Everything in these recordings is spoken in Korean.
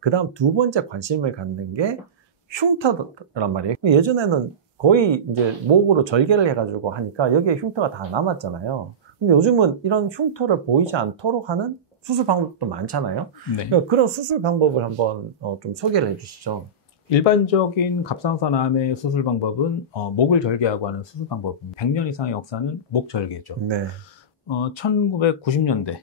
그 다음 두 번째 관심을 갖는 게 흉터란 말이에요. 예전에는 거의 이제 목으로 절개를 해가지고 하니까 여기에 흉터가 다 남았잖아요. 근데 요즘은 이런 흉터를 보이지 않도록 하는 수술 방법도 많잖아요. 네. 그러니까 그런 수술 방법을 한번 좀 소개를 해주시죠. 일반적인 갑상선암의 수술 방법은 목을 절개하고 하는 수술 방법입니다. 100년 이상의 역사는 목 절개죠. 네. 1990년대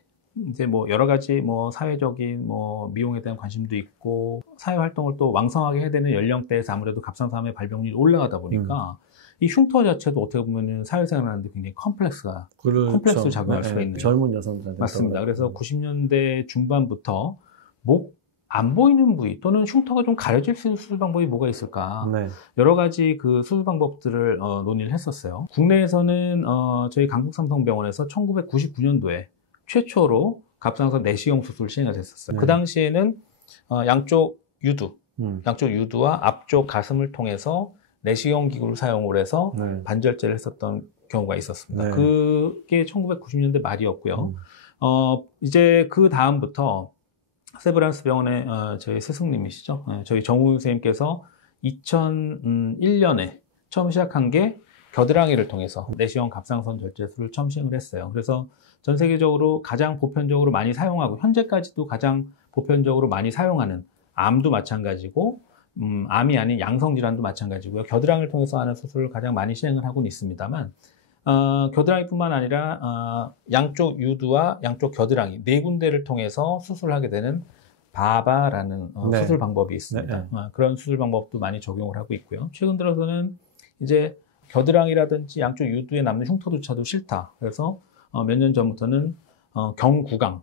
이제 뭐 여러 가지 뭐 사회적인 뭐 미용에 대한 관심도 있고 사회 활동을 또 왕성하게 해야 되는 연령대에서 아무래도 갑상선암의 발병률이 올라가다 보니까 이 흉터 자체도 어떻게 보면은 사회생활 하는데 굉장히 컴플렉스로 작용할 수가 있는 젊은 여성들한테 맞습니다. 그래서 90년대 중반부터 목 안 보이는 부위 또는 흉터가 좀 가려질 수 있는 수술 방법이 뭐가 있을까? 네. 여러 가지 그 수술 방법들을 논의를 했었어요. 국내에서는 저희 강북삼성병원에서 1999년도에 최초로 갑상선 내시경 수술을 시행을 했었어요. 네. 그 당시에는 양쪽 유두, 양쪽 유두와 앞쪽 가슴을 통해서 내시경 기구를 사용을 해서 네. 반절제를 했었던 경우가 있었습니다. 네. 그게 1990년대 말이었고요. 이제 그 다음부터 세브란스 병원의 저희 스승님이시죠. 저희 정우 선생님께서 2001년에 처음 시작한 게 겨드랑이를 통해서 내시경 갑상선 절제술을 처음 시행을 했어요. 그래서 전 세계적으로 가장 보편적으로 많이 사용하고 현재까지도 가장 보편적으로 많이 사용하는 암도 마찬가지고 암이 아닌 양성질환도 마찬가지고요. 겨드랑이를 통해서 하는 수술을 가장 많이 시행을 하고는 있습니다만 겨드랑이뿐만 아니라 양쪽 유두와 양쪽 겨드랑이 네 군데를 통해서 수술을 하게 되는 바바라는 네. 수술 방법이 있습니다. 네. 그런 수술 방법도 많이 적용을 하고 있고요. 최근 들어서는 이제 겨드랑이라든지 양쪽 유두에 남는 흉터조차도 싫다. 그래서 몇 년 전부터는 경구강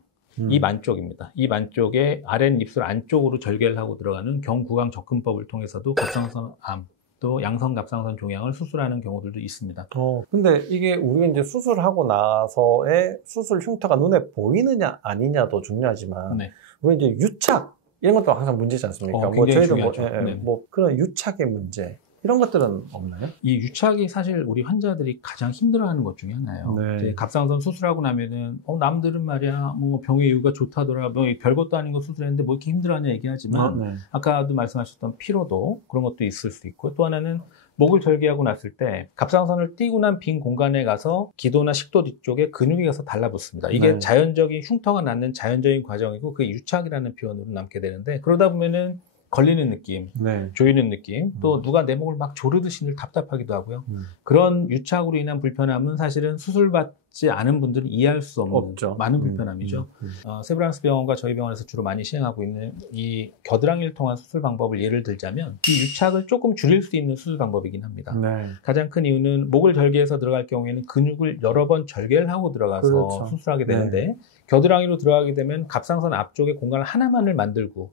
입 안쪽입니다. 입 안쪽에 아랫입술 안쪽으로 절개를 하고 들어가는 경구강 접근법을 통해서도 갑상선암 또 양성 갑상선 종양을 수술하는 경우들도 있습니다. 근데 이게 우리가 이제 수술하고 나서의 수술 흉터가 눈에 보이느냐 아니냐도 중요하지만 네. 우리 이제 유착 이런 것도 항상 문제지 않습니까? 굉장히 저희도 중요하죠. 뭐 그런 유착의 문제 이런 것들은 없나요? 이 유착이 사실 우리 환자들이 가장 힘들어하는 것 중에 하나예요. 네. 이제 갑상선 수술하고 나면은 남들은 말이야 뭐 병의 이유가 좋다더라, 뭐 별것도 아닌 거 수술했는데 뭐 이렇게 힘들어하냐 얘기하지만 네. 아까도 말씀하셨던 피로도 그런 것도 있을 수 있고 또 하나는 목을 절개하고 났을 때 갑상선을 띄고 난 빈 공간에 가서 기도나 식도 뒤쪽에 근육이 가서 달라붙습니다. 이게 네. 자연적인 흉터가 낳는 자연적인 과정이고 그게 유착이라는 표현으로 남게 되는데 그러다 보면은 걸리는 느낌, 네. 조이는 느낌, 또 누가 내 목을 막 조르듯이 늘 답답하기도 하고요. 그런 유착으로 인한 불편함은 사실은 수술받지 않은 분들은 이해할 수 없는 없죠. 많은 불편함이죠. 세브란스 병원과 저희 병원에서 주로 많이 시행하고 있는 이 겨드랑이를 통한 수술 방법을 예를 들자면 이 유착을 조금 줄일 수 있는 수술 방법이긴 합니다. 네. 가장 큰 이유는 목을 절개해서 들어갈 경우에는 근육을 여러 번 절개를 하고 들어가서 그렇죠. 수술하게 되는데 겨드랑이로 들어가게 되면 갑상선 앞쪽에 공간 하나만을 만들고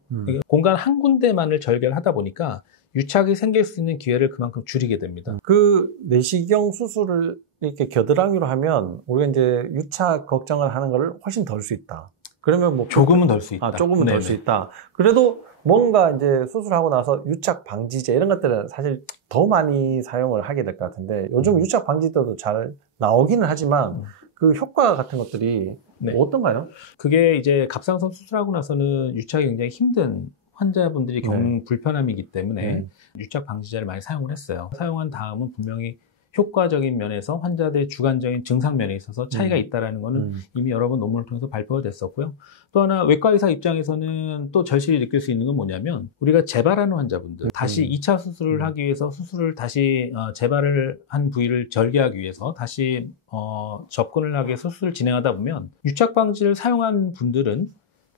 공간 한 군데만을 절개를 하다 보니까 유착이 생길 수 있는 기회를 그만큼 줄이게 됩니다. 그 내시경 수술을 이렇게 겨드랑이로 하면 우리가 이제 유착 걱정을 하는 걸 훨씬 덜 수 있다. 그러면 뭐 조금은 덜 수 있다. 조금은 덜 수 있다. 그래도 뭔가 이제 수술하고 나서 유착 방지제 이런 것들은 사실 더 많이 사용을 하게 될 것 같은데 요즘 유착 방지제도 잘 나오기는 하지만 그 효과 같은 것들이 네. 어떤가요? 그게 이제 갑상선 수술하고 나서는 유착이 굉장히 힘든 환자분들이 겪는 불편함이기 때문에 유착 방지제를 많이 사용을 했어요. 사용한 다음은 분명히 효과적인 면에서 환자들의 주관적인 증상 면에 있어서 차이가 있다는 것은 이미 여러 번 논문을 통해서 발표가 됐었고요. 또 하나 외과 의사 입장에서는 또 절실히 느낄 수 있는 건 뭐냐면 우리가 재발하는 환자분들 다시 2차 수술을 하기 위해서 수술을 다시 재발을 한 부위를 절개하기 위해서 다시 접근을 하기 위해서 수술을 진행하다 보면 유착 방지를 사용한 분들은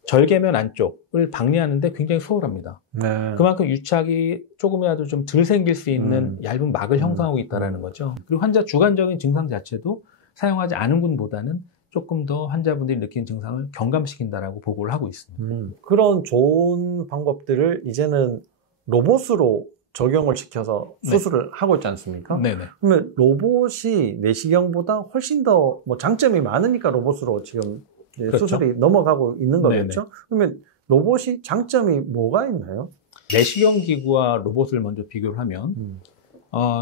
절개면 안쪽을 박리하는데 굉장히 수월합니다. 네. 그만큼 유착이 조금이라도 좀 덜 생길 수 있는 얇은 막을 형성하고 있다는 거죠. 그리고 환자 주관적인 증상 자체도 사용하지 않은 분보다는 조금 더 환자분들이 느끼는 증상을 경감시킨다라고 보고를 하고 있습니다. 그런 좋은 방법들을 이제는 로봇으로 적용을 시켜서 수술을 하고 있지 않습니까? 네네. 그러면 로봇이 내시경보다 훨씬 더 뭐 장점이 많으니까 로봇으로 지금 그렇죠. 수술이 넘어가고 있는 거겠죠? 네네. 그러면 로봇이 장점이 뭐가 있나요? 내시경 기구와 로봇을 먼저 비교를 하면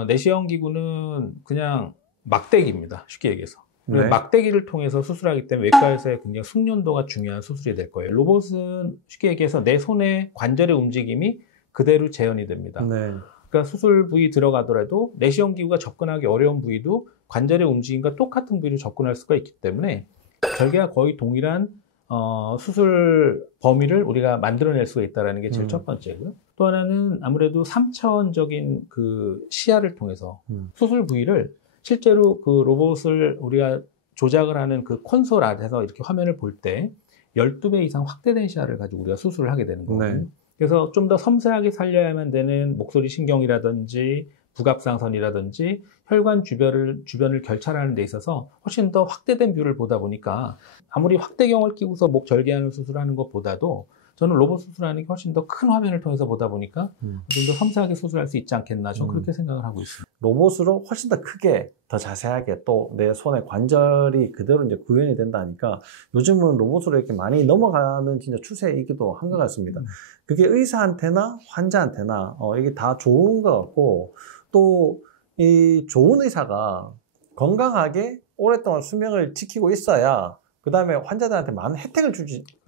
내시경 기구는 그냥 막대기입니다. 쉽게 얘기해서. 그리고 네. 막대기를 통해서 수술하기 때문에 외과에서의 굉장히 숙련도가 중요한 수술이 될 거예요. 로봇은 쉽게 얘기해서 내 손의 관절의 움직임이 그대로 재현이 됩니다. 네. 그러니까 수술 부위 들어가더라도 내시경 기구가 접근하기 어려운 부위도 관절의 움직임과 똑같은 부위로 접근할 수가 있기 때문에 절개와 거의 동일한 수술 범위를 우리가 만들어낼 수가 있다는 게 제일 첫 번째고요. 또 하나는 아무래도 3차원적인 그 시야를 통해서 수술 부위를 실제로 그 로봇을 우리가 조작을 하는 그 콘솔 아래서 이렇게 화면을 볼 때 12배 이상 확대된 시야를 가지고 우리가 수술을 하게 되는 거거든요. 네. 그래서 좀 더 섬세하게 살려야만 되는 목소리 신경이라든지 부갑상선이라든지 혈관 주변을 결찰하는 데 있어서 훨씬 더 확대된 뷰를 보다 보니까 아무리 확대경을 끼고서 목 절개하는 수술을 하는 것보다도 저는 로봇 수술하는 게 훨씬 더 큰 화면을 통해서 보다 보니까 좀 더 섬세하게 수술할 수 있지 않겠나 저는 그렇게 생각을 하고 있습니다. 로봇으로 훨씬 더 크게, 더 자세하게 또 내 손의 관절이 그대로 이제 구현이 된다니까 요즘은 로봇으로 이렇게 많이 넘어가는 진짜 추세이기도 한 것 같습니다. 그게 의사한테나 환자한테나 이게 다 좋은 것 같고 또 이 좋은 의사가 건강하게 오랫동안 수명을 지키고 있어야 그 다음에 환자들한테 많은 혜택을 줄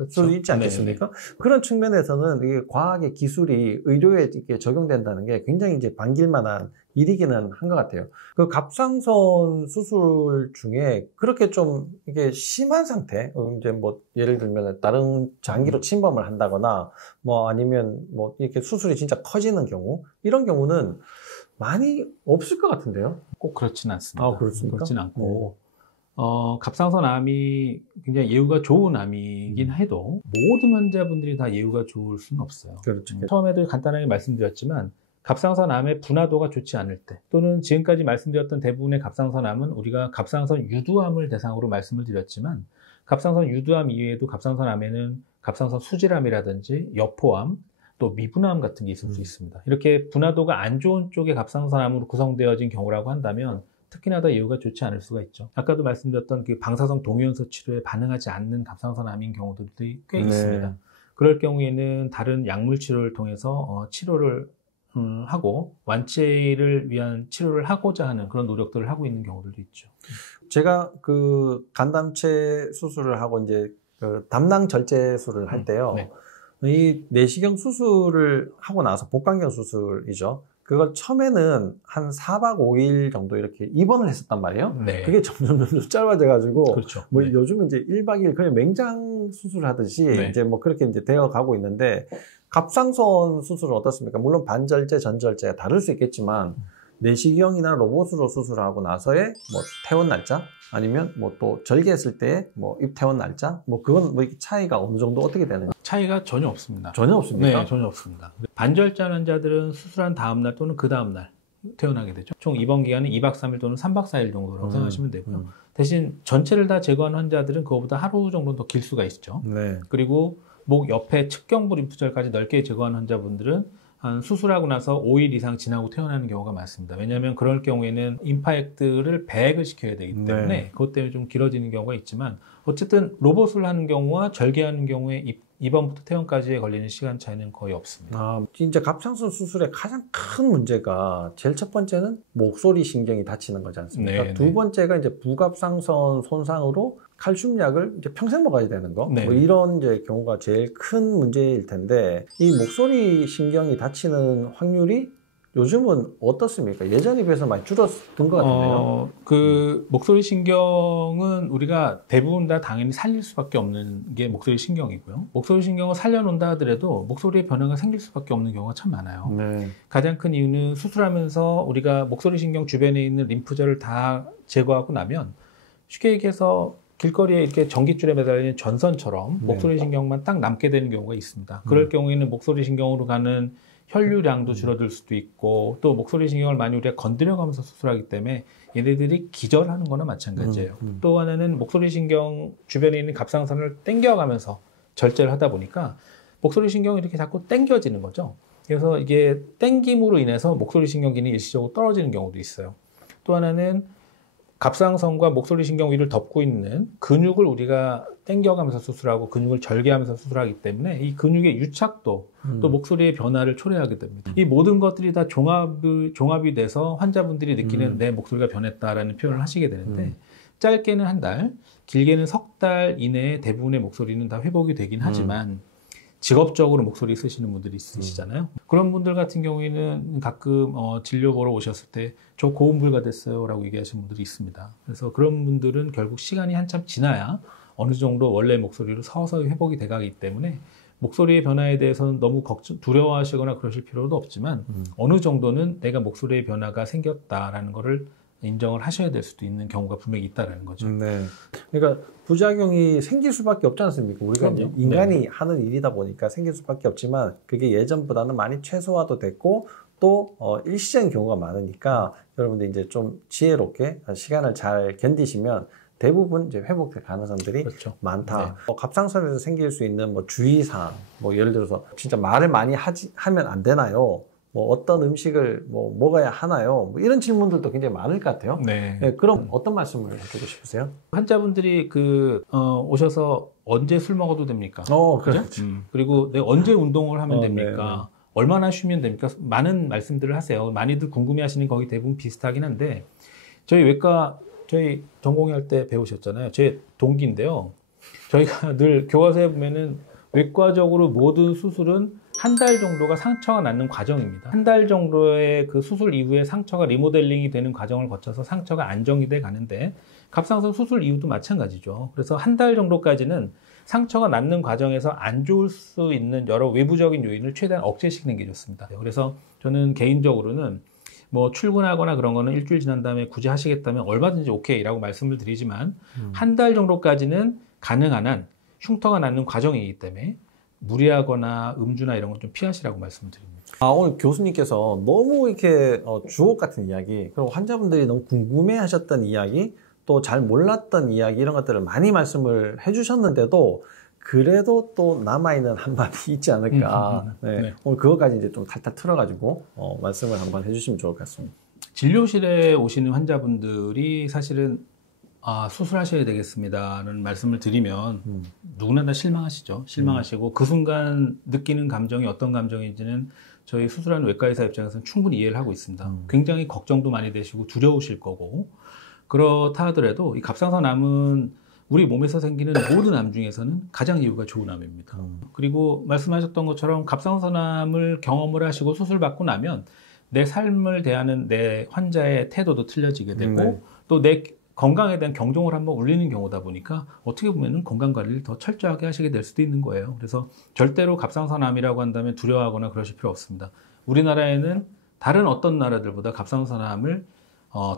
수 있지 않겠습니까? 그런 측면에서는 이게 과학의 기술이 의료에 이렇게 적용된다는 게 굉장히 이제 반길만한 일이기는 한 것 같아요. 그 갑상선 수술 중에 그렇게 좀 이게 심한 상태, 이제 뭐 예를 들면 다른 장기로 침범을 한다거나 뭐 아니면 뭐 이렇게 수술이 진짜 커지는 경우 이런 경우는 많이 없을 것 같은데요? 꼭 그렇지는 않습니다. 아, 그렇습니까? 그렇진 않고. 갑상선 암이 굉장히 예후가 좋은 암이긴 해도 모든 환자분들이 다 예후가 좋을 수는 없어요. 그렇죠. 처음에도 간단하게 말씀드렸지만 갑상선 암의 분화도가 좋지 않을 때 또는 지금까지 말씀드렸던 대부분의 갑상선 암은 우리가 갑상선 유두암을 대상으로 말씀을 드렸지만 갑상선 유두암 이외에도 갑상선 암에는 갑상선 수질암이라든지 여포암 또 미분암 같은 게 있을 수 있습니다. 이렇게 분화도가 안 좋은 쪽의 갑상선 암으로 구성되어진 경우라고 한다면 특히나 더 예후가 좋지 않을 수가 있죠. 아까도 말씀드렸던 그 방사성 동위원소 치료에 반응하지 않는 갑상선 암인 경우들이 꽤 있습니다. 그럴 경우에는 다른 약물 치료를 통해서 치료를 하고 완치를 위한 치료를 하고자 하는 그런 노력들을 하고 있는 경우들도 있죠. 제가 그 간담체 수술을 하고 이제 그 담낭 절제술을 할 때요. 네. 이 내시경 수술을 하고 나서 복강경 수술이죠. 그걸 처음에는 한 4박 5일 정도 이렇게 입원을 했었단 말이에요. 네. 그게 점점 짧아져가지고, 그렇죠. 뭐 네. 요즘은 이제 1박 2일 그냥 맹장 수술 하듯이 네. 이제 뭐 그렇게 이제 되어 가고 있는데, 갑상선 수술은 어떻습니까? 물론 반절제, 전절제가 다를 수 있겠지만, 내시경이나 로봇으로 수술하고 나서의 뭐 퇴원 날짜, 아니면 뭐 또 절개했을 때 뭐 입퇴원 날짜, 뭐 그건 뭐 차이가 어느 정도 어떻게 되는지 차이가 전혀 없습니다. 전혀 없습니까? 네, 전혀 없습니다. 반절제 환자들은 수술한 다음 날 또는 그 다음 날 퇴원하게 되죠. 총 입원 기간은 2박 3일 또는 3박 4일 정도라고 생각하시면 되고요. 대신 전체를 다 제거한 환자들은 그거보다 하루 정도 더 길 수가 있죠. 네. 그리고 목 옆에 측경부 림프절까지 넓게 제거한 환자분들은 한 수술하고 나서 5일 이상 지나고 퇴원하는 경우가 많습니다. 왜냐하면 그럴 경우에는 임파액트를 배액을 시켜야 되기 때문에 네. 그것 때문에 좀 길어지는 경우가 있지만 어쨌든 로봇을 하는 경우와 절개하는 경우에 입원부터 퇴원까지에 걸리는 시간 차이는 거의 없습니다. 아, 진짜 갑상선 수술의 가장 큰 문제가 제일 첫 번째는 목소리 신경이 다치는 거지 않습니까? 네, 두 네. 번째가 이제 부갑상선 손상으로 칼슘약을 이제 평생 먹어야 되는 거. 네. 뭐 이런 이제 경우가 제일 큰 문제일 텐데 이 목소리 신경이 다치는 확률이 요즘은 어떻습니까? 예전에 비해서 많이 줄어든 것 같은데요. 그 목소리 신경은 우리가 대부분 다 당연히 살릴 수밖에 없는 게 목소리 신경이고요. 목소리 신경을 살려놓는다 하더라도 목소리에 변화가 생길 수밖에 없는 경우가 참 많아요. 네. 가장 큰 이유는 수술하면서 우리가 목소리 신경 주변에 있는 림프절을 다 제거하고 나면 쉽게 얘기해서 길거리에 이렇게 전깃줄에 매달리는 전선처럼 네. 목소리 신경만 딱 남게 되는 경우가 있습니다. 그럴 경우에는 목소리 신경으로 가는 혈류량도 줄어들 수도 있고 또 목소리 신경을 많이 우리가 건드려가면서 수술하기 때문에 얘네들이 기절하는 거나 마찬가지예요. 또 하나는 목소리 신경 주변에 있는 갑상선을 당겨가면서 절제를 하다 보니까 목소리 신경이 이렇게 자꾸 당겨지는 거죠. 그래서 이게 당김으로 인해서 목소리 신경 기능이 일시적으로 떨어지는 경우도 있어요. 또 하나는 갑상선과 목소리 신경 위를 덮고 있는 근육을 우리가 당겨가면서 수술하고 근육을 절개하면서 수술하기 때문에 이 근육의 유착도 또 목소리의 변화를 초래하게 됩니다. 이 모든 것들이 다 종합이 돼서 환자분들이 느끼는 내 목소리가 변했다라는 표현을 하시게 되는데 짧게는 한 달, 길게는 석 달 이내에 대부분의 목소리는 다 회복이 되긴 하지만 직업적으로 목소리 쓰시는 분들이 있으시잖아요. 그런 분들 같은 경우에는 가끔 진료 보러 오셨을 때 저 고음 불가됐어요 라고 얘기하시는 분들이 있습니다. 그래서 그런 분들은 결국 시간이 한참 지나야 어느 정도 원래 목소리로 서서히 회복이 돼가기 때문에 목소리의 변화에 대해서는 너무 두려워하시거나 그러실 필요도 없지만 어느 정도는 내가 목소리의 변화가 생겼다라는 거를 인정을 하셔야 될 수도 있는 경우가 분명히 있다라는 거죠. 네. 그러니까 부작용이 생길 수밖에 없지 않습니까? 우리가 이제 인간이 하는 일이다 보니까 생길 수밖에 없지만 그게 예전보다는 많이 최소화도 됐고 또 일시적인 경우가 많으니까 여러분들 이제 좀 지혜롭게 시간을 잘 견디시면 대부분 이제 회복될 가능성들이 그렇죠. 많다. 갑상선에서 생길 수 있는 뭐 주의사항, 뭐 예를 들어서 진짜 말을 많이 하면 안 되나요? 뭐 어떤 음식을 먹어야 하나요? 뭐 이런 질문들도 굉장히 많을 것 같아요. 네. 네, 그럼 어떤 말씀을 해주고 싶으세요? 환자분들이 오셔서 언제 술 먹어도 됩니까? 그렇죠. 그리고 내가 언제 운동을 하면 됩니까? 네. 얼마나 쉬면 됩니까? 많은 말씀들을 하세요. 많이들 궁금해하시는 거기 대부분 비슷하긴 한데 저희 전공의 할 때 배우셨잖아요. 제 동기인데요. 저희가 늘 교과서에 보면은 외과적으로 모든 수술은 한 달 정도가 상처가 낫는 과정입니다. 한 달 정도의 그 수술 이후에 상처가 리모델링이 되는 과정을 거쳐서 상처가 안정이 돼 가는데 갑상선 수술 이후도 마찬가지죠. 그래서 한 달 정도까지는 상처가 낫는 과정에서 안 좋을 수 있는 여러 외부적인 요인을 최대한 억제시키는 게 좋습니다. 그래서 저는 개인적으로는 뭐 출근하거나 그런 거는 일주일 지난 다음에 굳이 하시겠다면 얼마든지 오케이라고 말씀을 드리지만 한 달 정도까지는 가능한 한 흉터가 낫는 과정이기 때문에 무리하거나 음주나 이런 건 좀 피하시라고 말씀을 드립니다. 오늘 교수님께서 너무 이렇게 주옥 같은 이야기, 그리고 환자분들이 너무 궁금해 하셨던 이야기, 또 잘 몰랐던 이야기 이런 것들을 많이 말씀을 해주셨는데도 그래도 또 남아있는 한마디 있지 않을까. 네. 오늘 그것까지 이제 좀 탈탈 틀어가지고 말씀을 한번 해주시면 좋을 것 같습니다. 진료실에 오시는 환자분들이 사실은 수술하셔야 되겠습니다라는 말씀을 드리면 누구나 다 실망하시죠. 실망하시고 그 순간 느끼는 감정이 어떤 감정인지는 저희 수술하는 외과의사 입장에서는 충분히 이해를 하고 있습니다. 굉장히 걱정도 많이 되시고 두려우실 거고 그렇다 하더라도 이 갑상선암은 우리 몸에서 생기는 모든 암 중에서는 가장 이유가 좋은 암입니다. 그리고 말씀하셨던 것처럼 갑상선암을 경험을 하시고 수술받고 나면 내 삶을 대하는 내 환자의 태도도 틀려지게 되고 또 내 건강에 대한 경종을 한번 울리는 경우다 보니까 어떻게 보면 건강관리를 더 철저하게 하시게 될 수도 있는 거예요. 그래서 절대로 갑상선암이라고 한다면 두려워하거나 그러실 필요 없습니다. 우리나라에는 다른 어떤 나라들보다 갑상선암을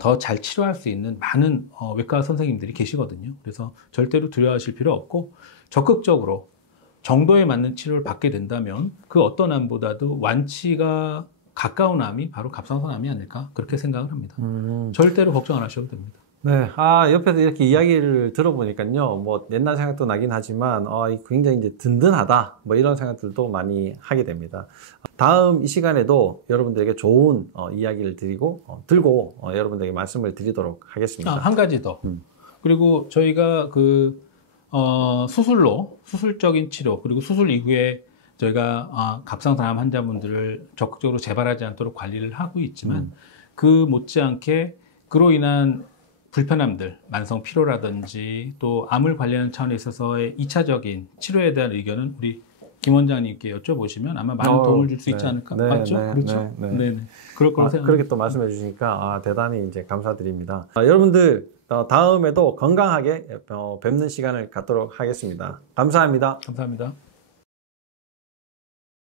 더 잘 치료할 수 있는 많은 외과 선생님들이 계시거든요. 그래서 절대로 두려워하실 필요 없고 적극적으로 정도에 맞는 치료를 받게 된다면 그 어떤 암보다도 완치가 가까운 암이 바로 갑상선암이 아닐까 그렇게 생각을 합니다. 절대로 걱정 안 하셔도 됩니다. 네, 옆에서 이렇게 이야기를 들어보니까요, 뭐 옛날 생각도 나긴 하지만 굉장히 이제 든든하다, 뭐 이런 생각들도 많이 하게 됩니다. 다음 이 시간에도 여러분들에게 좋은 이야기를 들고 여러분들에게 말씀을 드리도록 하겠습니다. 한 가지 더. 그리고 저희가 수술적인 치료 그리고 수술 이후에 저희가 갑상선암 환자분들을 적극적으로 재발하지 않도록 관리를 하고 있지만 그 못지않게 그로 인한 불편함들, 만성 피로라든지 또 암을 관리하는 차원에 있어서의 2차적인 치료에 대한 의견은 우리 김 원장님께 여쭤보시면 아마 많은 도움을 줄 수 있지 않을까? 맞죠? 그렇죠? 네. 그럴 거라고 생각합니다. 그렇게 또 말씀해 주시니까 대단히 이제 감사드립니다. 여러분들 다음에도 건강하게 뵙는 시간을 갖도록 하겠습니다. 감사합니다. 감사합니다.